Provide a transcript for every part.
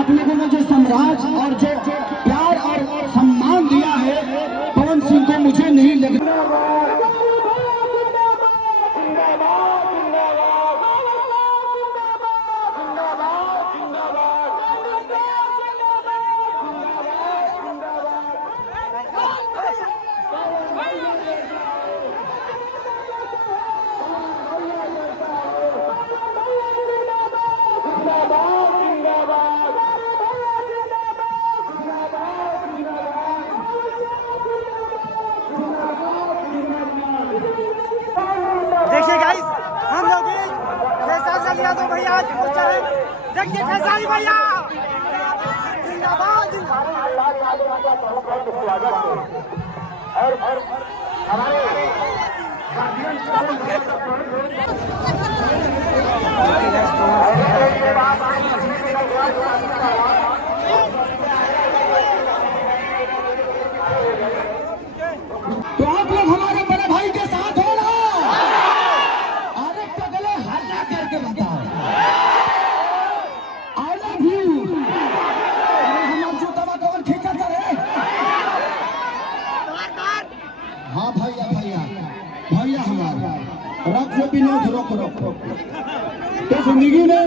आप लोगों ने जो साम्राज्य और जो प्यार और सम्मान दिया है पवन सिंह को, मुझे नहीं लगता। देखिए गाइस, हम लोग खेसारी यादव भैया आज पहुंचे हैं। देखिए खेसारी भैया जिंदाबाद और हमारे तो आप लोग हमारे बड़े भाई के साथ हो ना। अरे पगले हल्ला करके बताओ आई लव यू। हमारे जो दवा कवर खींचा करे। हाँ भैया भैया भैया हमारा रखो विनोद, रोक रोक रोक। तो जिंदगी में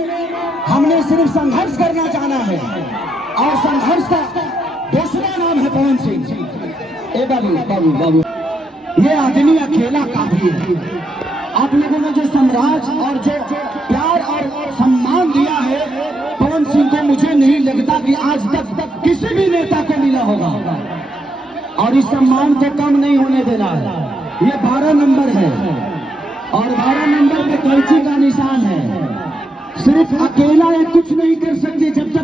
हमने सिर्फ संघर्ष करना जाना है और संघर्ष का दूसरा नाम है पवन सिंह। ए बाबू बाबू बाबू, ये आदमी अकेला काफी है। आप लोगों ने जो साम्राज्य और जो प्यार और सम्मान दिया है पवन सिंह को, मुझे नहीं लगता कि आज तक किसी भी नेता को मिला होगा। और इस सम्मान को कम नहीं होने देना है। ये 12 नंबर है और 12 नंबर पे कैंची का निशान है। सिर्फ अकेला ये कुछ नहीं कर सकते जब तक